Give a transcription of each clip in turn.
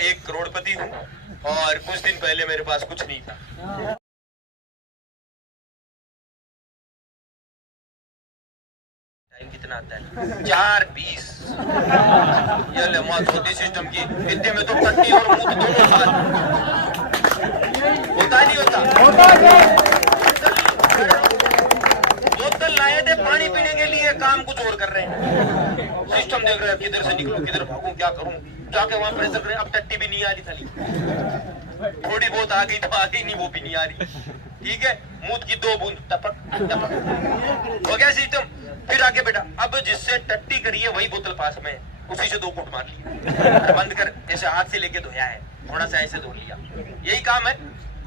एक करोड़पति हूँ और कुछ दिन पहले मेरे पास कुछ नहीं था। टाइम कितना आता है? 4:20। ये ले मौत होती सिस्टम की। इतने में तो टट्टी और मुंह दोनों साथ होता नहीं होता। बोतल लाए थे पानी पीने के लिए, काम कुछ और कर रहे हैं। सिस्टम देख रहे हैं किधर से निकलूं, किधर भागूं, क्या करूं। जाके वहां प्रेशर करें, अब टट्टी भी नहीं आ रही थाली, थोड़ी बहुत आ गई तो आ गई, नहीं वो भी नहीं आ रही। ठीक है, मूत की 2 बूंद टपक टपक हो गया सिस्टम। फिर आगे बेटा, अब जिससे टट्टी करी है वही बोतल पास में है, उसी से 2 घूंट मार लिया, बंद कर, ऐसे हाथ से लेके धोया है, थोड़ा सा ऐसे धो लिया, यही काम है।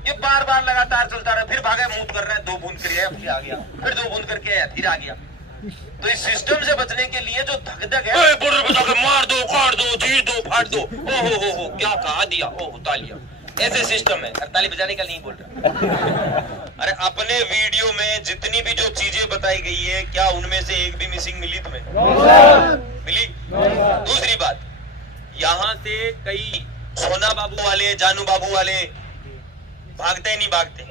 ये बार बार लगातार चलता रहा। फिर भागा, मूत कर रहा है, 2 बूंद कर फिर आ गया, फिर 2 बूंद करके आया, फिर आ गया। तो इस सिस्टम से बचने के लिए जो धक-धक है, मार दो, काट दो, चीर दो, फाड़ दो, हो क्या कहा दिया, ओहो तालियां, ऐसे सिस्टम है। ताली बजाने का नहीं बोल रहा। अरे अपने वीडियो में जितनी भी जो चीजें बताई गई है, क्या उनमें से एक भी मिसिंग मिली तुम्हें? मिली? दूसरी बात, यहाँ से कई सोना बाबू वाले, जानू बाबू वाले भागते नहीं भागते?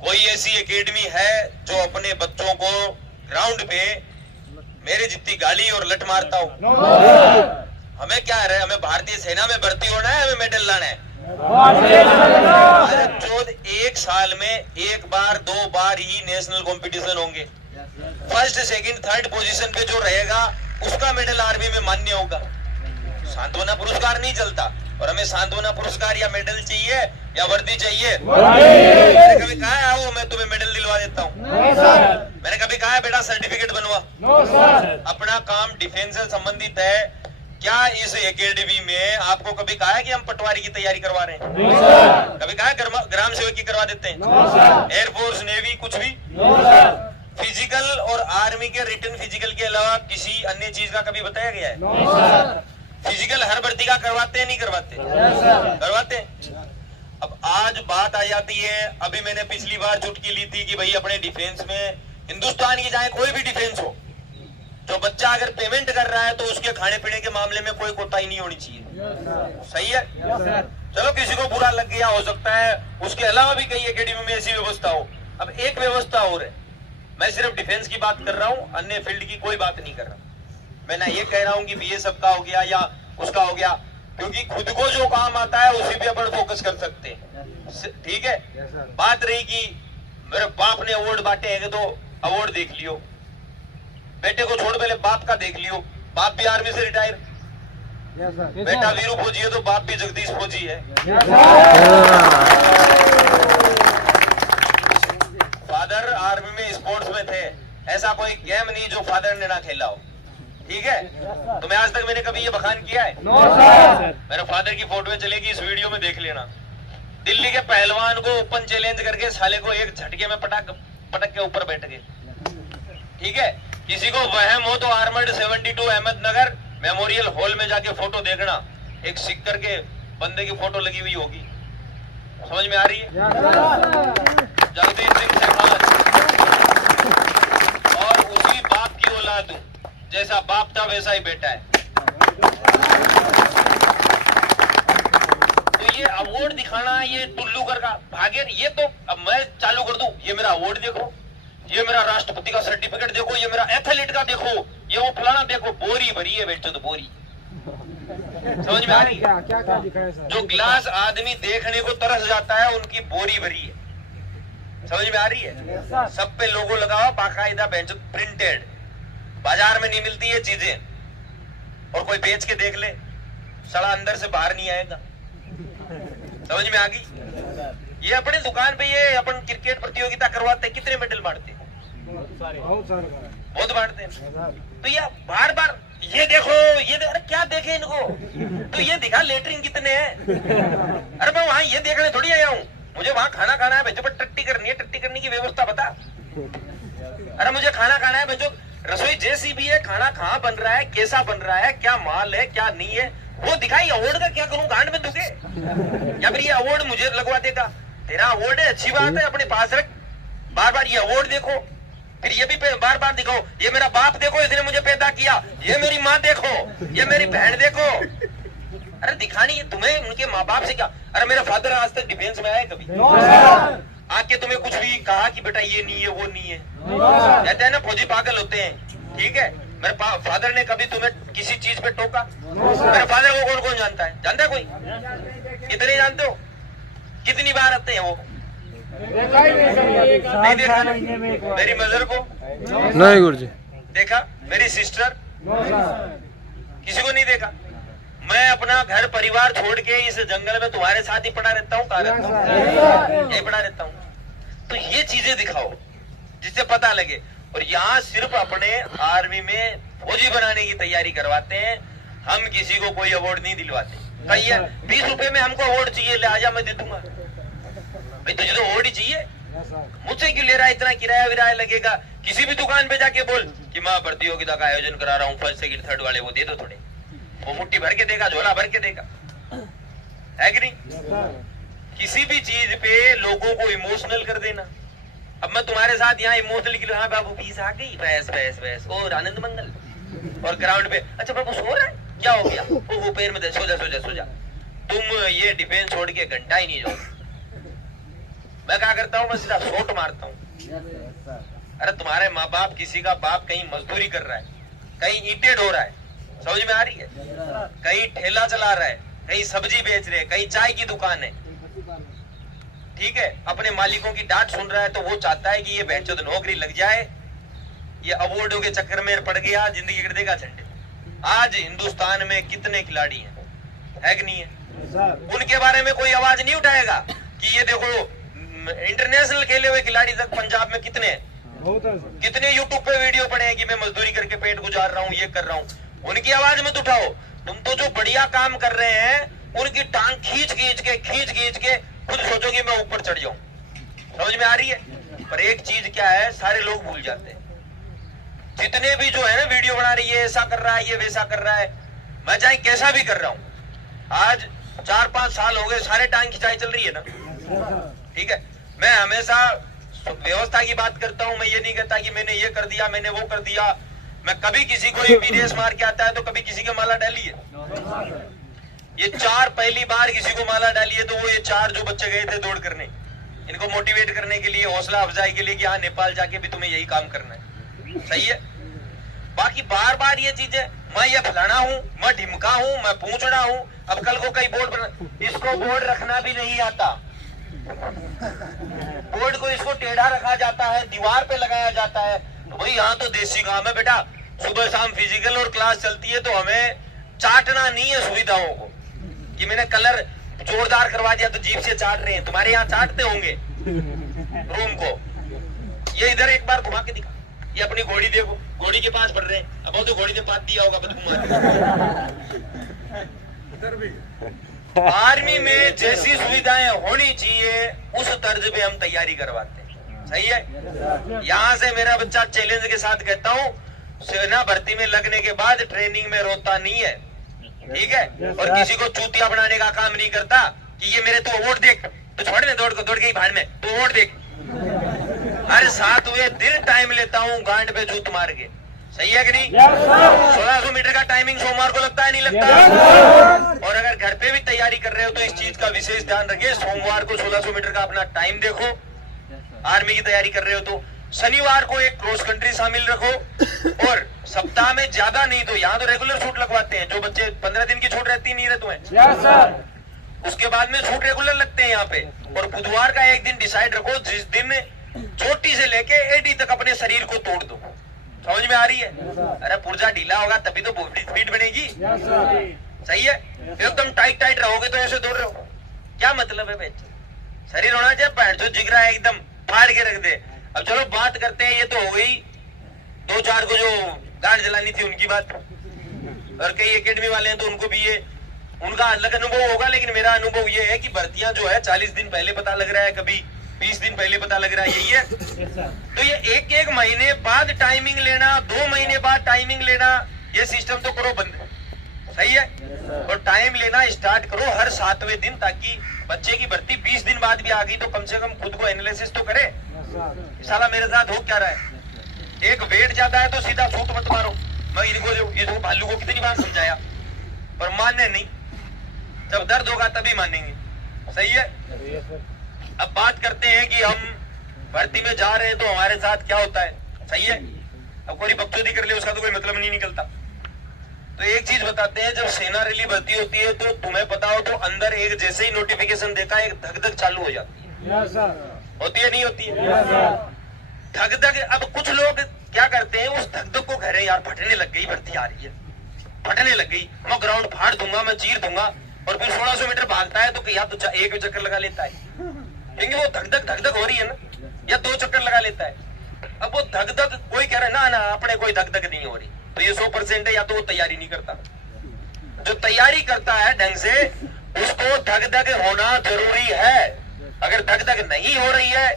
कोई ऐसी एकेडमी है जो अपने बच्चों को ग्राउंड पे मेरे जितनी गाली और लठ मारता हो? हमें क्या है, हमें भारतीय सेना में भर्ती होना है, हमें मेडल लाना है। एक साल में 1 बार 2 बार ही नेशनल कंपटीशन होंगे। फर्स्ट सेकंड थर्ड पोजीशन पे जो रहेगा उसका मेडल आर्मी में मान्य होगा। सांत्वना पुरस्कार नहीं चलता, और हमें सांत्वना पुरस्कार या मेडल चाहिए या वर्दी चाहिए? मैंने कभी कहा है आओ मैं तुम्हें मेडल दिलवा देता हूँ? मैंने कभी कहा है बेटा सर्टिफिकेट बनवा? अपना काम डिफेंस से संबंधित है। क्या इस एकेडमी में आपको कभी कहा है कि हम पटवारी की तैयारी करवा रहे हैं? कभी कहा है ग्राम सेवक की करवा देते हैं? एयरफोर्स, नेवी, कुछ भी? फिजिकल और आर्मी के रिटन फिजिकल के अलावा किसी अन्य चीज का कभी बताया गया है? फिजिकल हर भर्ती का करवाते हैं, नहीं करवाते? करवाते हैं। अब आज बात आ जाती है, अभी मैंने पिछली बार चुटकी ली थी कि भाई अपने डिफेंस में, हिंदुस्तान की चाहे कोई भी डिफेंस हो, जो बच्चा अगर पेमेंट कर रहा है तो उसके खाने पीने के मामले में कोई कोताही नहीं होनी चाहिए। सही है? चलो किसी को बुरा लग गया हो सकता है, उसके अलावा भी कई एकेडमी में ऐसी व्यवस्था हो। अब एक व्यवस्था और है, मैं सिर्फ डिफेंस की बात कर रहा हूँ, अन्य फील्ड की कोई बात नहीं कर रहा। मैं ना ये कह रहा हूँ कि बीएसएफ का हो गया या उसका हो गया, क्योंकि खुद को जो काम आता है उसी पे अपन फोकस कर सकते हैं। ठीक है? बात रही कि मेरे बाप ने अवार्ड बांटे हैं, तो अवार्ड देख लियो, बेटे को छोड़ पहले बाप का देख लियो। बाप भी आर्मी से रिटायर, बेटा वीरू फौजी है तो बाप भी जगदीश फौजी है। फादर आर्मी में स्पोर्ट्स में थे, ऐसा कोई गेम नहीं जो फादर ने ना खेला हो। ठीक है? तो मैं आज तक मैंने कभी ये बखान किया है? मेरे फादर की फोटो चलेगी, इस वीडियो में देख लेना। दिल्ली के पहलवान को ओपन चैलेंज करके साले को एक झटके में पटक के ऊपर बैठ गए। ठीक है? किसी को वहम हो तो आर्मर्ड 72 अहमदनगर मेमोरियल हॉल में जाके फोटो देखना, एक सिक्कर के बंदे की फोटो लगी हुई होगी। समझ में आ रही है? जगदीश सिंह शेखावत, और उसी बाप की औलाद हूं, जैसा बाप था वैसा ही बेटा है। तो ये अवार्ड दिखाना, ये टुल्लू कर का भागे, ये तो अब मैं चालू कर दूं, ये मेरा अवार्ड देखो, ये मेरा राष्ट्रपति का सर्टिफिकेट देखो, ये मेरा एथलीट का देखो, ये वो फलाना देखो, बोरी भरी है बेटो, तो बोरी। समझ में आ रही है? क्या दिखाया सर? जो ग्लास आदमी देखने को तरस जाता है, उनकी बोरी भरी है। समझ में आ रही है? सब पे लोगो लगाओ बाकायदा, प्रिंटेड, बाजार में नहीं मिलती ये चीजें, और कोई बेच के देख ले, सड़ा अंदर से बाहर नहीं आएगा। समझ में आ गई? ये अपने दुकान पे ये अपन क्रिकेट प्रतियोगिता करवाते हैं, कितने मेडल बांटते हैं? बहुत बांटते हैं। तो ये बार बार ये देखो, अरे क्या देखे इनको, तो ये दिखा लेटरिन कितने हैं। अरे मैं वहां ये देखने थोड़ी आया हूँ, मुझे वहां खाना खाना है बच्चों, पर टट्टी करनी है, टट्टी करने की व्यवस्था बता। अरे मुझे खाना खाना है बच्चों, रसोई जैसी भी है, खाना कहाँ बन रहा है, कैसा बन रहा है, क्या माल है क्या नहीं है, वो दिखाई। अवार्ड का क्या करूं, गांड में दुखे, या फिर ये अवार्ड मुझे लगवा देगा? तेरा अवार्ड है, अच्छी बात है, अपने पास रख, बार बार ये अवार्ड देखो, फिर ये भी बार बार दिखाओ, ये मेरा बाप देखो, इसने मुझे पैदा किया, ये मेरी माँ देखो, ये मेरी बहन देखो। अरे दिखानी है तुम्हें उनके माँ बाप से क्या? अरे मेरा फादर आज तक डिफेंस में आया कभी? आके तुम्हें कुछ भी कहा कि बेटा ये नहीं है वो नहीं है? कहते हैं ना फौजी पागल होते हैं, ठीक है। मेरे फादर ने कभी तुम्हें किसी चीज पे टोका? मेरे फादर को कौन कौन जानता है? जानता है कोई? कितने जानते हो? कितनी बार आते हैं वो? नहीं देखा? मेरी मदर को नहीं गुरुजी देखा? मेरी सिस्टर किसी को नहीं देखा? मैं अपना घर परिवार छोड़ के इस जंगल में तुम्हारे साथ ही पड़ा रहता हूँ, कहाँ रहता हूँ? यही पड़ा रहता हूँ। तो ये चीजें दिखाओ जिससे पता लगे। और यहाँ सिर्फ अपने आर्मी में फौजी बनाने की तैयारी करवाते हैं, हम किसी को कोई अवार्ड नहीं दिलवाते। कहिए 20 रुपए में हमको अवार्ड चाहिए, ले आजा मैं दे दूंगा। भाई तुझे तो अवार्ड ही चाहिए, मुझसे क्यों ले रहा है? इतना किराया विराया लगेगा। किसी भी दुकान पे जाके बोल कि मैं प्रतियोगिता का आयोजन करा रहा हूँ, फर्स्ट सेकंड थर्ड वाले वो दे दो थोड़े, वो मुट्ठी भर के देगा, झोला भर के देगा, है कि नहीं? किसी भी चीज पे लोगों को इमोशनल कर देना। अब मैं तुम्हारे साथ यहाँ इमोशनल की हाँ बाबू फीस आ गई, बस बस बस और आनंद मंगल। और ग्राउंड पे अच्छा बाबू सो रहा है, क्या हो गया? वो पैर में सो जा सो जा सो जा। तुम ये डिफेंस छोड़ के घंटा ही नहीं जाओ। मैं क्या करता हूँ? मैं सीधा शॉट मारता हूँ। अरे तुम्हारे माँ बाप, किसी का बाप कहीं मजदूरी कर रहा है, कहीं ईंटें ढो रहा है, समझ में आ रही है? कहीं ठेला चला रहा है, कहीं सब्जी बेच रहे, कहीं चाय की दुकान है, ठीक है। अपने मालिकों की डांट सुन रहा है तो वो चाहता है कि ये बेंचोद नौकरी लग जाए, ये अवार्डों के चक्कर में पड़ गया, जिंदगी गिर देगा झंडे। आज हिंदुस्तान में कितने खिलाड़ी हैं, है कि नहीं है? उनके बारे में कोई आवाज नहीं उठाएगा कि ये देखो इंटरनेशनल खेले हुए खिलाड़ी तक पंजाब में कितने हैं? कितने यूट्यूब पे वीडियो पड़े हैं कि मैं मजदूरी करके पेट गुजार रहा हूँ, ये कर रहा हूँ। उनकी आवाज मत उठाओ। तुम तो जो बढ़िया काम कर रहे हैं उनकी टांग खींच खींच के खुद सोचो कि मैं ऊपर चढ़ जाऊं। समझ में आ रही है? पर एक चीज क्या है, सारे लोग भूल जाते हैं। जितने भी जो है ना वीडियो बना रही है, ऐसा कर रहा है, ये वैसा कर रहा है, मैं चाहे कैसा भी कर रहा हूँ, आज 4-5 साल हो गए, सारे टांग खिंचाई चल रही है ना, ठीक है। मैं हमेशा व्यवस्था की बात करता हूँ। मैं ये नहीं कहता कि मैंने ये कर दिया, मैंने वो कर दिया। मैं कभी किसी को विदेश मार के आता है तो कभी किसी के माला डाली है। ये 4 पहली बार किसी को माला डाली है तो वो ये 4 जो बच्चे गए थे दौड़ करने, इनको मोटिवेट करने के लिए, हौसला अफजाई के लिए कि हाँ नेपाल जाके भी तुम्हें यही काम करना है, सही है। बाकी बार बार ये चीजें, मैं ये फलाना हूँ, मैं ढिमका हूँ, मैं पूछना हूँ। अब कल को कई बोर्ड बना, इसको बोर्ड रखना भी नहीं आता, बोर्ड को इसको टेढ़ा रखा जाता है, दीवार पे लगाया जाता है। तो भाई यहाँ तो देसी काम है बेटा, सुबह शाम फिजिकल और क्लास चलती है, तो हमें चाटना नहीं है सुविधाओं को कि मैंने कलर जोरदार करवा दिया तो जीभ से चाट रहे हैं। तुम्हारे यहाँ चाटते होंगे रूम को। ये इधर एक बार घुमा के दिखा, ये अपनी घोड़ी देखो, घोड़ी के पास बढ़ रहे हैं। अब वो तो घोड़ी ने पात दिया होगा बदबू मार। आर्मी में जैसी सुविधाएं होनी चाहिए उस तर्ज पे हम तैयारी करवाते हैं, सही है। यहाँ से मेरा बच्चा चैलेंज के साथ कहता हूँ, सेना भर्ती में लगने के बाद ट्रेनिंग में रोता नहीं है, ठीक है। और किसी को चूतिया बनाने का काम नहीं करता कि ये मेरे तो वोट देख, तो छोड़ दे, दौड़ गई भाड़ में, तो वोट देख। हर 7वें दिन टाइम लेता हूँ गांड पे जूत मार के, सही है कि नहीं? 1600 मीटर का टाइमिंग सोमवार को लगता है, नहीं लगता? और अगर घर पे भी तैयारी कर रहे हो तो इस चीज का विशेष ध्यान रखिए, सोमवार को 1600 मीटर का अपना टाइम देखो। आर्मी की तैयारी कर रहे हो तो शनिवार को एक क्रॉस कंट्री शामिल रखो। और सप्ताह में ज्यादा नहीं तो यहाँ तो रेगुलर छूट लगवाते हैं, जो बच्चे 15 दिन की छूट रहती नहीं रहते हैं, उसके बाद में छूट रेगुलर लगते हैं यहाँ पे। और बुधवार का एक दिन डिसाइड रखो जिस दिन चोटी से लेके एडी तक अपने शरीर को तोड़ दो। समझ में आ रही है? अरे पुर्जा ढीला होगा तभी तो स्पीड बनेगी, सही है। एकदम टाइट रहोगे तो ऐसे दौड़ रहे हो, क्या मतलब है बच्चे? शरीर होना चाहिए, पैंट जो जिगरा है एकदम फाड़ के रख दे। अब चलो बात करते हैं, ये तो हो गई 2-4 को जो गांड जलानी थी उनकी बात। और कई एकेडमी वाले हैं तो उनको भी ये उनका अलग अनुभव होगा, लेकिन मेरा अनुभव ये है कि भर्तियां जो है 40 दिन पहले पता लग रहा है, कभी 20 दिन पहले पता लग रहा है, यही है। तो ये एक महीने बाद टाइमिंग लेना, 2 महीने बाद टाइमिंग लेना, ये सिस्टम तो करो बंद, सही है। और टाइम लेना स्टार्ट करो हर 7वें दिन, ताकि बच्चे की भर्ती 20 दिन बाद भी आ गई तो कम से कम खुद को एनालिसिस तो करे, साला मेरे साथ हो क्या रहा है। एक वेट ज्यादा है तो सीधा शूट मत मारो। मैं इनको भालू को कितनी बार समझाया पर मानने नहीं। दर्द होगा तभी मानेंगे। सही है। अब बात करते हैं कि हम भर्ती में जा रहे हैं तो हमारे साथ क्या होता है। सही है। अब कोई बकचोदी कर ले उसका तो कोई मतलब नहीं निकलता। तो एक चीज बताते हैं, जब सेना रैली भर्ती होती है तो तुम्हें पता हो तो अंदर एक जैसे ही नोटिफिकेशन देखा एक धक-धक चालू हो जाती है। होती है नहीं होती है? धक-धक। अब कुछ लोग क्या करते हैं, उस धक-धक को कह रहे हैं यार फटने लग गई, भर्ती आ रही है, फटने लग गई, मैं ग्राउंड फाड़ दूंगा, मैं चीर दूंगा। और फिर 1600 मीटर भागता है तो या तो एक चक्कर लगा लेता है, क्योंकि वो धक-धक हो रही है ना, या 2 चक्कर लगा लेता है। अब वो धक-धक कोई कह रहा है ना ना अपने कोई धक-धक नहीं हो रही, तो ये 100% है, या तो वो तैयारी नहीं करता। जो तैयारी करता है ढंग से उसको धक-धक होना जरूरी है। अगर धक-धक नहीं हो रही है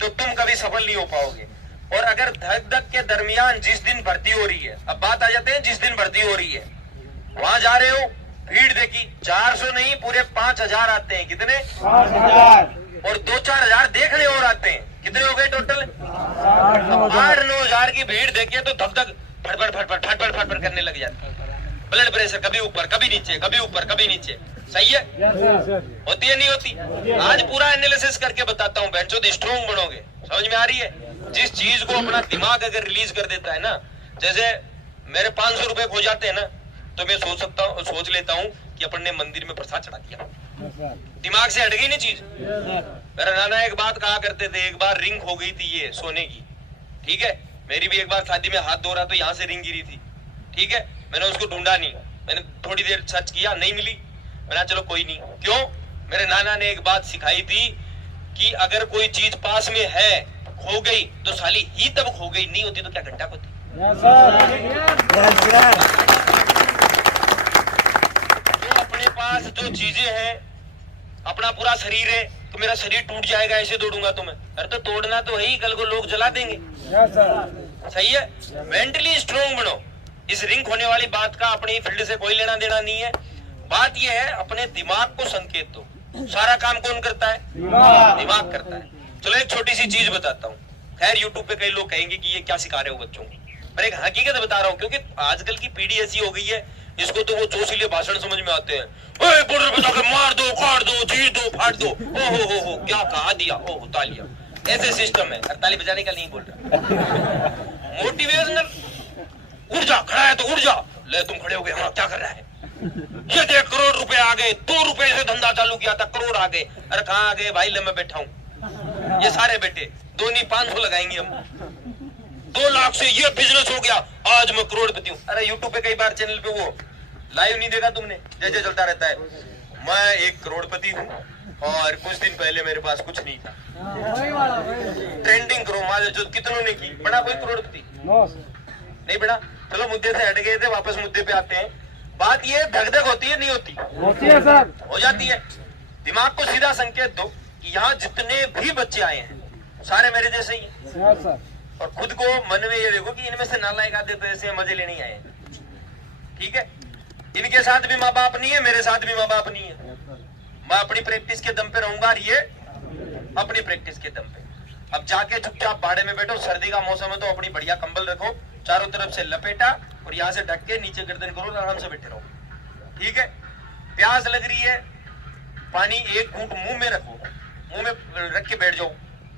तो तुम कभी सफल नहीं हो पाओगे। और अगर धक-धक के दरमियान जिस दिन भर्ती हो रही है, अब बात आ जाते हैं जिस दिन भर्ती हो रही है, वहां जा रहे हो, भीड़ देखी, 400 नहीं पूरे 5000 आते हैं। कितने? 5000। और 2-4 हजार देखने और आते हैं। कितने हो गए टोटल? 8-9 हजार की भीड़ देखिए तो धक-धक फटफट करने लग जाती है। ब्लड प्रेशर कभी ऊपर कभी नीचे, कभी ऊपर कभी नीचे। सही है। होती है नहीं होती? आज पूरा एनालिसिस करके बताता हूँ, बेंचो स्ट्रॉन्ग बनोगे। समझ में आ रही है? जिस चीज को अपना दिमाग अगर रिलीज कर देता है ना, जैसे मेरे 500 रुपए खो जाते हैं ना, तो मैं सोच लेता हूँ कि अपन ने मंदिर में प्रसाद चढ़ा दिया। दिमाग से हट गई ना चीज। मेरा नाना एक बात कहा करते थे, एक बार रिंग हो गई थी ये सोने की, ठीक है। मेरी भी एक बार शादी में हाथ धो रहा तो यहाँ से रिंग गिरी थी, ठीक है। मैंने उसको ढूंढा नहीं, मैंने थोड़ी देर सर्च किया, नहीं मिली। मैंने चलो कोई नहीं। क्यों? मेरे नाना ने एक बात सिखाई थी कि अगर कोई चीज पास में है, खो गई तो साली ही तब खो गई, नहीं होती तो क्या घंटा होती। तो अपने पास जो चीजें हैं, अपना पूरा शरीर है, तो मेरा शरीर टूट जाएगा ऐसे दौड़ूंगा तो मैं, अरे तो तोड़ना तो है ही, कल को लोग जला देंगे। सही है। मेंटली स्ट्रॉन्ग बनो। इस रिंग होने वाली बात का अपनी फील्ड से कोई लेना देना नहीं है। बात यह है अपने दिमाग को संकेत दो। सारा काम कौन करता है? दिमाग करता है। चलो एक छोटी सी चीज बताता हूँ। खैर यूट्यूब पे कई लोग कहेंगे कि ये क्या सिखा रहे हो बच्चों को, पर एक हकीकत बता रहा हूँ, क्योंकि आजकल की पीढ़ी ऐसी हो गई है, इसको तो वो जोशीले भाषण समझ में आते हैं। बॉर्डर पे जाकर मार दो, काट दो, चीर दो, फाड़ दो, हो क्या कहा दिया, ओ तालियां। ऐसे सिस्टम है। ताली बजाने का नहीं बोल रहा, मोटिवेशनल। उठ जा, खड़ा है तो उठ जा। ले तुम खड़े हो गए, हाँ क्या कर रहा है? ये देख करोड़ रुपए आ गए, 2 रुपए से धंधा चालू किया था, करोड़ आ गए। अरे कहाँ आ गए भाई? ले मैं बैठा हूँ, ये सारे बेटे 2 नहीं 500 लगाएंगे हम। 2 लाख से ये बिजनेस हो गया, आज मैं करोड़पति हूँ। अरे यूट्यूब पे कई बार चैनल पे वो लाइव नहीं देखा तुमने, जैसे चलता रहता है, मैं 1 करोड़पति हूँ और कुछ दिन पहले मेरे पास कुछ नहीं था। ट्रेंडिंग करो, माल जो कितनों ने की, बड़ा कोई करोड़पति नहीं बड़ा। चलो मुद्दे से हट गए थे, वापस मुद्दे पे आते हैं। बात ये धक-धक होती है नहीं होती? होती है सर। हो जाती है। दिमाग को सीधा संकेत दो कि यहाँ जितने भी बच्चे आए हैं सारे मेरे जैसे ही हैं, और खुद को मन में ये देखो कि इनमें से नालायक आते तो ऐसे मजे लेने ही आए हैं, ठीक है। इनके साथ भी माँ बाप नहीं है, मेरे साथ भी माँ बाप नहीं है। मैं अपनी प्रैक्टिस के दम पे रहूंगा, ये अपनी प्रैक्टिस के दम पे। अब जाके चुपचाप बाड़े में बैठो, सर्दी का मौसम है तो अपनी बढ़िया कंबल रखो, चारों तरफ से लपेटा और यहाँ से ढक के नीचे गर्दन करो, आराम से बैठे रहो, ठीक है। प्यास लग रही है, पानी 1 घूंट मुंह में रखो, मुंह में रख के बैठ जाओ,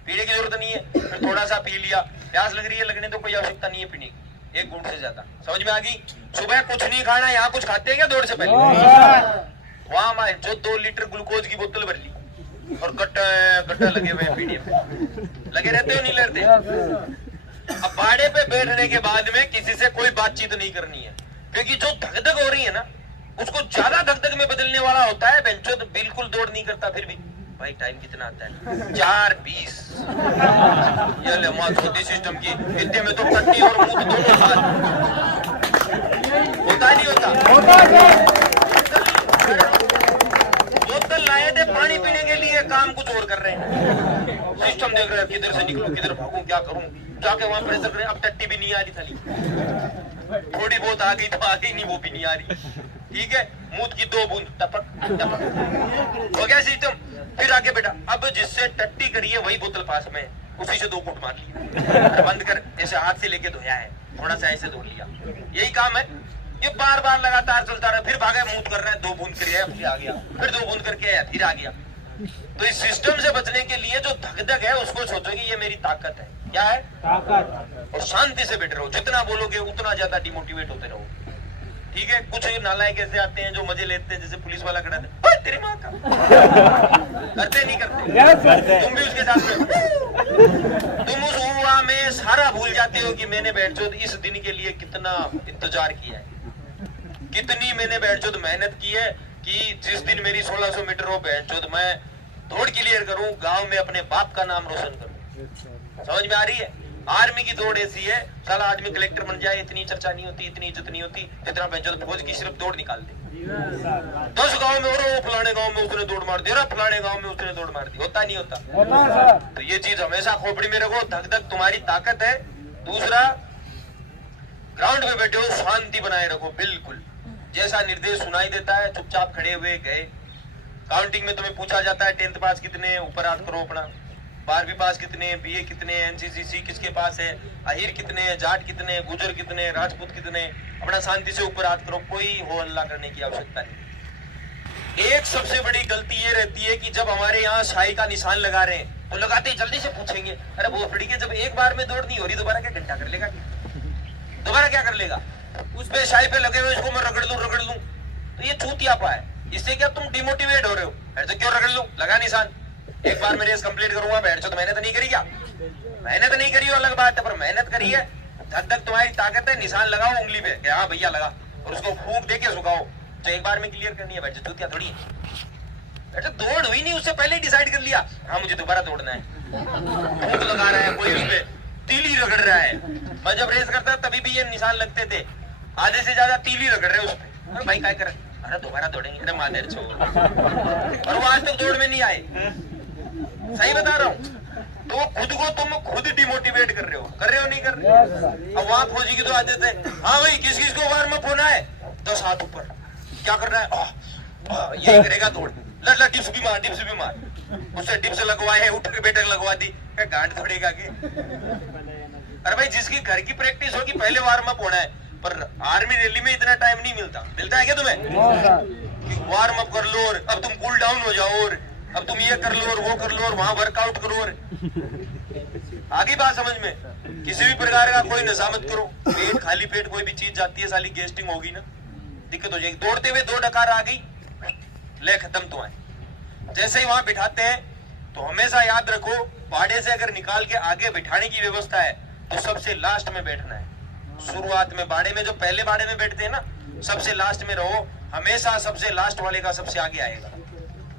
पीने की जरूरत नहीं है। फिर थोड़ा सा पी लिया, प्यास लग रही है, लगने तो कोई आवश्यकता नहीं है पीने की, 1 घूंट से ज्यादा। समझ में आ गई? सुबह कुछ नहीं खाना, यहाँ कुछ खाते हैं क्या दौड़ से पहले? वहां मैं जो 2 लीटर ग्लूकोज की बोतल भर ली और गट्टा लगे हुए पीने पे लगे रहते हो, नहीं लड़ते। अब बाड़े पे बैठने के बाद में किसी से कोई बातचीत नहीं करनी है, क्योंकि जो धक-धक हो रही है ना, उसको ज्यादा धक-धक में बदलने वाला होता है। बेंचो तो बिल्कुल दौड़ नहीं करता, फिर भी भाई टाइम कितना आता है? 4:20। ये ले मौत होती सिस्टम की। इतने में तो टट्टी और मुंह दोनों साथ होता नहीं होता। बोतल लाए थे पानी पीने के लिए, काम कुछ और कर रहे हैं। सिस्टम देख रहे हैं, किधर से निकलूं, किधर भागूं, क्या करूं। जाके वहां प्रेशर करें, अब टट्टी भी नहीं आ रही थाली, थोड़ी बहुत आ गई तो आ गई, नहीं वो भी नहीं आ रही, ठीक है। मूत की 2 बूंद टपक टपक हो गया सिस्टम। फिर आगे बेटा, अब जिससे टट्टी करी है वही बोतल पास में, उसी से 2 घूंट मार लिया, बंद कर, ऐसे हाथ से लेके धोया है, थोड़ा सा ऐसे धो लिया, यही काम है। ये बार बार लगातार चलता रहा, फिर भागा मूत कर रहा है, 2 बूंद कर फिर आ गया, फिर 2 बूंद करके आया फिर आ गया। तो इस सिस्टम से बचने के लिए जो धक-धक है उसको सोचो कि ये मेरी ताकत है। क्या है? ताकत। और शांति से बैठे रहो, जितना बोलोगे उतना ज्यादा डिमोटिवेट होते रहो। ठीक है? कुछ नालायक ऐसे आते हैं जो मजे लेते हैं, जैसे पुलिस वाला खड़ा है, तेरी माँ का करते नहीं करते, तुम भी उसके साथ में, तुम उस हुआ में सारा भूल जाते हो कि मैंने बैठचोद इस दिन के लिए कितना इंतजार किया है, कितनी मैंने बैठचोद मेहनत की है कि जिस दिन मेरी 1600 मीटर हो बैठचोद मैं दौड़ क्लियर करूं, गांव में अपने बाप का नाम रोशन करूं। समझ में आ रही है? आर्मी की दौड़ ऐसी है, साला आदमी कलेक्टर बन जाए इतनी चर्चा नहीं होती, इतनी इज्जत नहीं होती, जितना बैठचोद फौज की सिर्फ दौड़ निकाल दे। 10 गांव में और फलाने गांव में उसने दौड़ मार दी, फलाने गांव में उसने दौड़ मार दी, होता नहीं होता। तो ये चीज हमेशा खोपड़ी में रखो, धक धक तुम्हारी ताकत है। दूसरा, ग्राउंड में बैठे हो शांति बनाए रखो, बिल्कुल जैसा निर्देश सुनाई देता है चुपचाप खड़े हुए गए। काउंटिंग में तुम्हें पूछा जाता है 10th पास कितने, ऊपर हाथ करो अपना, 12वीं पास कितने, बीए कितने, एनसीसी किसके पास है, अहिर कितने, जाट कितने, गुजर कितने, राजपूत कितने, अपना शांति से ऊपर हाथ करो, कोई हो हल्ला करने की आवश्यकता नहीं। एक सबसे बड़ी गलती ये रहती है कि जब हमारे यहाँ शाही का निशान लगा रहे हैं तो लगाते ही जल्दी से पूछेंगे, अरे वो पड़ी के जब एक बार में दौड़ नहीं हो रही दोबारा क्या घंटा कर लेगा, दोबारा क्या कर लेगा, उस पे शाही पे लगे हुए इसको मैं रगड़ लूं। तो ये चूतियापा है, इससे क्या तुम डिमोटिवेट हो रहे हो। तो क्यों रगड़ लूं, लगा निशान, एक बार मैं रेस कंप्लीट करूंगा, बैठ तो मेहनत नहीं करी क्या, मेहनत नहीं करी अलग बात है, पर मेहनत करी है, धक धक तुम्हारी ताकत है, निशान लगाओ उंगली पे, हाँ भैया लगा, और उसको फूंक दे के सुखाओ, तो एक बार में क्लियर करनी है। बैठ चूतिया थोड़ी है, दौड़ हुई नहीं उससे पहले डिसाइड कर लिया, हाँ मुझे दोबारा दौड़ना है, फूंक लगा रहा है, कोई उस पे तीली रगड़ रहा है। मैं जब रेस करता तभी भी ये निशान लगते थे, आधे से ज्यादा तीली रगड़ रहे उस पे, भाई क्या कर, अरे दोबारा दौड़ेंगे, अरे मादर छोड़, और वो आज तक दौड़ में नहीं आए। सही बता रहा हूँ। तो खुद को तुम खुद डिमोटिवेट कर रहे हो नहीं कर रहे। अब वहां फौजी की तो आदत है, हाँ भाई किस किस को वार्म अप होना है, 10 हाथ ऊपर, क्या करना है, यही करेगा दौड़, लड़ डिप्स भी मार, उससे डिप्स लगवाए, उठ के बैठक लगवा दी, क्या गांड थोड़ेगा के। अरे भाई जिसकी घर की प्रैक्टिस होगी पहले वार्म अप होना है, पर आर्मी रैली में इतना टाइम नहीं मिलता है क्या तुम्हें, वार्म अप कर लो और अब तुम कूल डाउन हो जाओ, और अब तुम ये कर लो और वो कर लो और वहां वर्कआउट करो, और आगे बात समझ में, किसी भी प्रकार का कोई नशा मत करो, पेट खाली पेट कोई भी चीज जाती है साली गेस्टिंग होगी ना, दिक्कत हो जाएगी। दौड़ते हुए 2 डकार आ गई, ले खत्म तुम्हारे। जैसे ही वहां बिठाते हैं तो हमेशा याद रखो, बाड़े से अगर निकाल के आगे बिठाने की व्यवस्था है तो सबसे लास्ट में बैठना है। शुरुआत में बाड़े में, जो पहले बाड़े में बैठते हैं ना, सबसे लास्ट में रहो, हमेशा सबसे लास्ट वाले का सबसे आगे आएगा।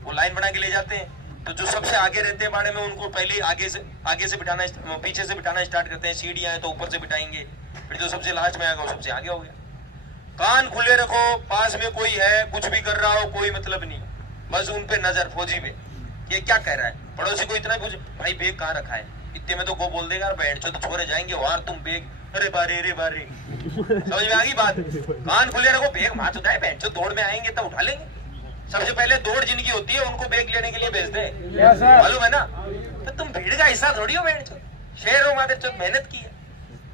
वो लाइन बना के ले जाते हैं, तो जो सबसे आगे रहते हैं बाड़े में उनको पहले आगे से बिठाना, पीछे से बिठाना स्टार्ट करते हैं, सीढ़ियां हैं तो ऊपर से बिठाएंगे, फिर जो सबसे लास्ट में आएगा वो सबसे आगे हो गया। कान खुले रखो, पास में कोई है कुछ भी कर रहा हो कोई मतलब नहीं, बस उन पे नजर, फौजी पे, ये क्या कह रहा है। पड़ोसी को इतना पूछ, भाई बेग कहाँ रखा है, इतने में तो को बोल देगा, बैठ तो छोरे जाएंगे वहां, तुम बेग, अरे बारे समझ में आ गई बात। कान खुले रखो, बेग मार चुका है, बैठ दौड़ में आएंगे तब उठा लेंगे। सबसे पहले दौड़ जिनकी होती है उनको बेग लेने के लिए भेजते हैं, मालूम है ना। तो तुम भीड़ का हिस्सा थोड़ी हो, बैठ शेर हो, मादर चौथ मेहनत की है,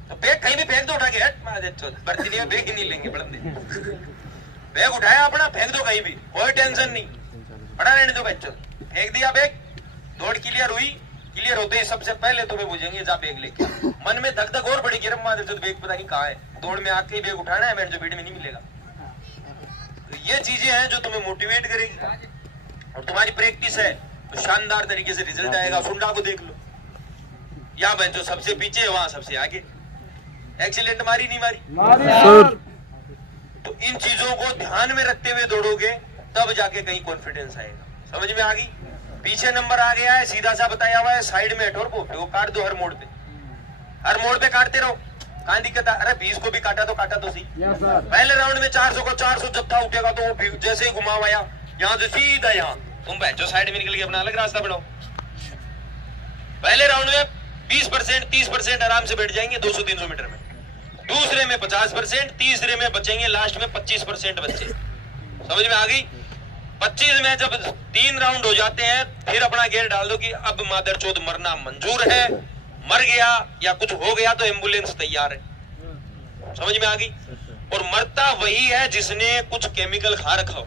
तो बेग कहीं भी फेंक दो उठा के, हट मादर चौथ बर्तनी में बेग ही नहीं लेंगे, बड़े बेग उठाया अपना, फेंक दो कहीं भी, कोई टेंशन नहीं, पड़ा रहने दो बच्चों, फेंक दिया बेग, दौड़ क्लियर हुई, क्लियर होते ही सबसे पहले तुम्हें पूछेंगे जा बेग लेके। मन में धक धक और बड़ी गिरम मादर चौथ, बेग पता नहीं कहाँ है, दौड़ में आके ही बेग उठाना है, मैं जो भीड़ में नहीं मिलेगा। तो ये चीजें हैं जो तुम्हें मोटिवेट करेगी, और तुम्हारी प्रैक्टिस है तो शानदार तरीके से रिजल्ट आएगा। सुंडा को देख लो, या बहन जो सबसे पीछे है वहां सबसे आगे, एक्सीलेंट मारी नहीं मारी। तो इन चीजों को ध्यान में रखते हुए दौड़ोगे तब जाके कहीं कॉन्फिडेंस आएगा। समझ में आ गई। पीछे नंबर आ गया है, सीधा सा बताया हुआ है, साइड में हटो, वो काट दो, हर मोड़ पे काटते रहो, कहाँ दिक्कत है। अरे 20 को भी काटा तो सही। पहले राउंड में 400 को 400 जत्था उठेगा तो वो जैसे ही घुमाव आया यहाँ से सीधा यहाँ, तुम जो साइड में निकल के अपना अलग रास्ता बनाओ। पहले राउंड में 20% 30% आराम से बैठ जाएंगे 200-300 मीटर में, दूसरे में 50%, तीसरे में बचेंगे लास्ट में 25% बच्चे। समझ में आ गई। 25 में जब 3 राउंड हो जाते हैं फिर अपना गियर डाल दो कि अब मादरचोद मरना मंजूर है, मर गया या कुछ हो गया तो एम्बुलेंस तैयार है। समझ में आ गई। और मरता वही है जिसने कुछ केमिकल खा रखा हो,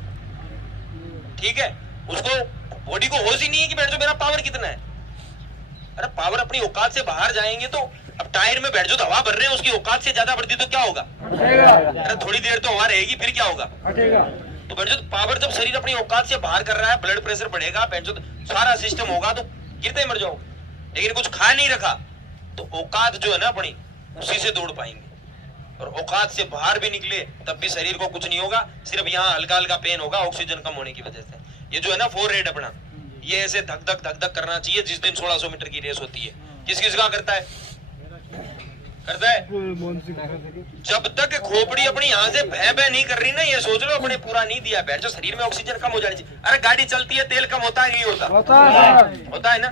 ठीक है। उसको बॉडी को होश ही नहीं है कि बैठ जो मेरा पावर कितना है। अरे पावर अपनी औकात से बाहर जाएंगे तो, अब टायर में बैठ जो तो हवा भर रहे हैं, उसकी औकात से ज्यादा बढ़ती तो क्या होगा? अरे थोड़ी देर तो हवा रहेगी, फिर क्या होगा? तो बैठ जो पावर जब शरीर अपनी औकात से बाहर कर रहा है, ब्लड प्रेशर बढ़ेगा, बैठ जो सारा सिस्टम होगा तो गिरते मर जाओ। लेकिन कुछ खा नहीं रखा तो औकात जो है ना अपनी, उसी से दौड़ पाएंगे। और औकात से बाहर भी निकले तब भी शरीर को कुछ नहीं होगा, सिर्फ यहाँ हल्का हल्का पेन होगा ऑक्सीजन कम होने की वजह से। ये जो है ना फोरहेड अपना, ये ऐसे धक धक धक धक करना चाहिए जिस दिन 1600 मीटर की रेस होती है। किस किस का करता है? करता है। जब तक खोपड़ी अपनी यहाँ से भय भय नहीं कर रही ना, ये सोच लो अपने पूरा नहीं दिया, बैठ जो शरीर में ऑक्सीजन कम हो जानी चाहिए। अरे गाड़ी चलती है, तेल कम होता है नहीं होता? होता है ना,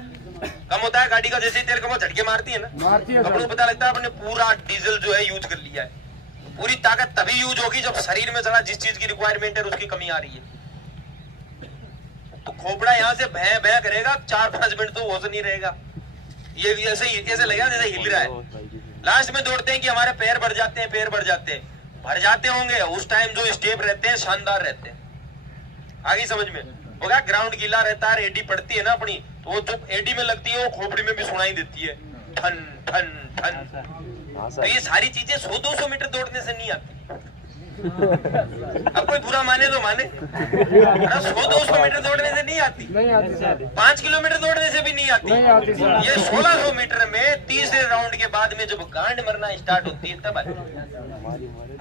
कम होता है गाड़ी का। जैसे ही तेल कम हो झटके मारती है ना, अपने को पता लगता है अपने पूरा डीजल जो है यूज कर लिया है। पूरी ताकत तभी यूज होगी जब शरीर में जरा जिस चीज की रिक्वायरमेंट है उसकी कमी आ रही है। तो खोपड़ा यहाँ से भय भय करेगा, 4-5 मिनट तो होश नहीं रहेगा। ये भी ऐसे लगेगा जैसे हिल रहा है। लास्ट में दौड़ते हैं कि हमारे पैर बढ़ जाते हैं, पैर बढ़ जाते हैं, भर जाते होंगे। उस टाइम जो स्टेप रहते हैं शानदार रहते हैं। आगे समझ में होगा। ग्राउंड गीला रहता है, एडी पड़ती है ना अपनी, तो वो जो एडी में लगती है वो खोपड़ी में भी सुनाई देती है, ठन ठन ठन। तो ये सारी चीजें 100-200 मीटर दौड़ने से नहीं आती। अब कोई बुरा माने तो माने, 100-200 मीटर दौड़ने से नहीं आती, 5 किलोमीटर दौड़ने से भी नहीं आती। ये 1600 मीटर में तीसरे राउंड के बाद में जब गांड मरना स्टार्ट होती है तब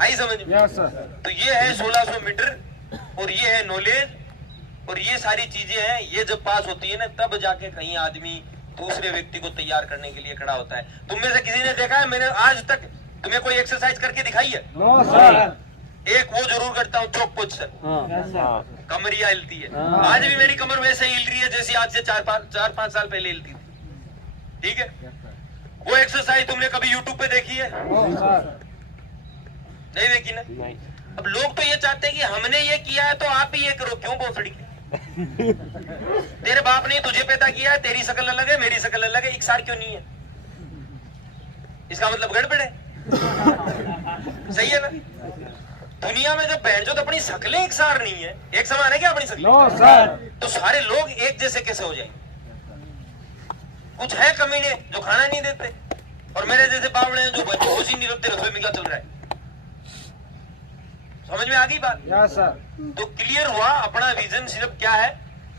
आई समझ में। तो ये है 1600 मीटर और ये है नॉलेज और ये सारी चीजें हैं। ये जब पास होती है ना तब जाके कहीं आदमी दूसरे व्यक्ति को तैयार करने के लिए खड़ा होता है। तुम में से किसी ने देखा है मैंने आज तक तुम्हें कोई एक्सरसाइज करके दिखाई है? एक वो जरूर करता हूँ, चौक पोजीशन, कमरिया हिलती है। आज भी मेरी कमर वैसे ही हिल रही है जैसे आज से 4-5 साल पहले हिलती थी, ठीक है। वो एक्सरसाइज तुमने कभी यूट्यूब पे देखी है? नहीं देखी ना। अब लोग तो ये चाहते हैं कि हमने ये किया है तो आप भी ये करो। क्यों भोसड़ी के? तेरे बाप ने तुझे पैदा किया है, तेरी शक्ल अलग है, मेरी शक्ल अलग है, एक सार क्यों नहीं है? इसका मतलब गड़बड़ है। सही है ना? दुनिया में जब बहन जो तो अपनी शक्लें एक सार नहीं है, एक समान है क्या अपनी शक्लें? तो सारे लोग एक जैसे कैसे हो जाएंगे? कुछ है कमीने जो खाना नहीं देते और मेरे जैसे बावड़े हैं जो होश ही नहीं रखते रसोई में क्या चल रहा है। समझ में आ गई बात? तो क्लियर हुआ अपना विजन सिर्फ क्या है,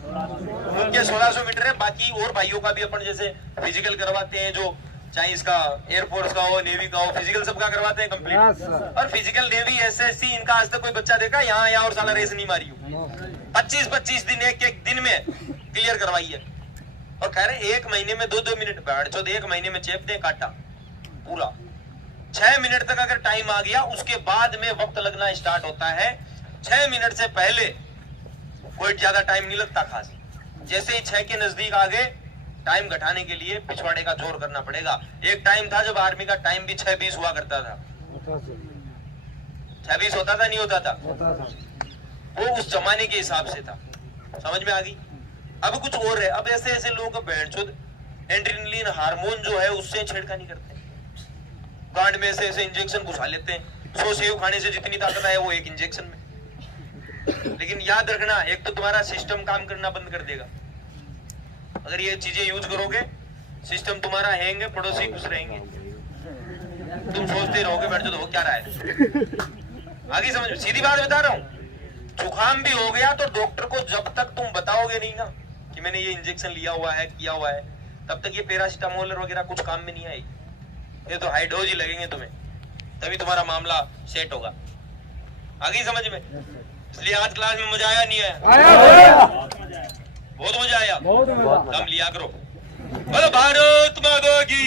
उनके 1600 मीटर है। बाकी और भाइयों का भी अपन जैसे फिजिकल करवाते हैं, जो चाहे इसका एयरफोर्स का हो, नेवी का हो, फिजिकल सबका करवाते हैं कंप्लीट। और फिजिकल, नेवी, एसएससी, इनका आज तक कोई बच्चा देखा यहाँ और साला रेस नहीं मारी हो? 25-25 दिन एक दिन में क्लियर करवाई है। और कह रहे 1 महीने में 2-2 मिनट बैठ चो, 1 महीने में चेप दे काटा पूरा। 6 मिनट तक अगर टाइम आ गया उसके बाद में वक्त लगना स्टार्ट होता है। 6 मिनट से पहले कोई ज्यादा टाइम नहीं लगता खास। जैसे ही 6 के नजदीक आ गए, टाइम घटाने के लिए पिछवाड़े का जोर करना पड़ेगा। एक टाइम था जब आर्मी का टाइम भी 6:20 हुआ करता था। 6:20 होता था नहीं होता था? वो उस जमाने के हिसाब से था। समझ में आ गई? अब कुछ और है। अब ऐसे ऐसे लोग बैंचोद एड्रेनलिन हार्मोन जो है उससे छेड़खानी करते हैं, गांड में ऐसे ऐसे इंजेक्शन घुसा लेते हैं। 100 सेव खाने से जितनी ताकत है वो एक इंजेक्शन में। लेकिन याद रखना, एक तो तुम्हारा सिस्टम काम करना बंद कर देगा अगर ये चीजें यूज करोगे। सिस्टम तुम्हारा हैंग है, पड़ोसी खुश रहेंगे, तुम सोचते रहोगे बैठ जो तो हो क्या रहा है। आगे समझ, सीधी बात बता रहा हूँ। जुकाम भी हो गया तो डॉक्टर को जब तक तुम बताओगे नहीं ना कि मैंने ये इंजेक्शन लिया हुआ है, किया हुआ है, तब तक ये पैरासिटामोल वगैरह कुछ काम में नहीं आएगी। ये तो हाई डोज ही लगेंगे तुम्हें, तभी तुम्हारा मामला सेट होगा। आगे समझ में? इसलिए आज क्लास में मजा आया नहीं आया? बहुत मजा आया। दम लिया करो। बोलो भारत माता की।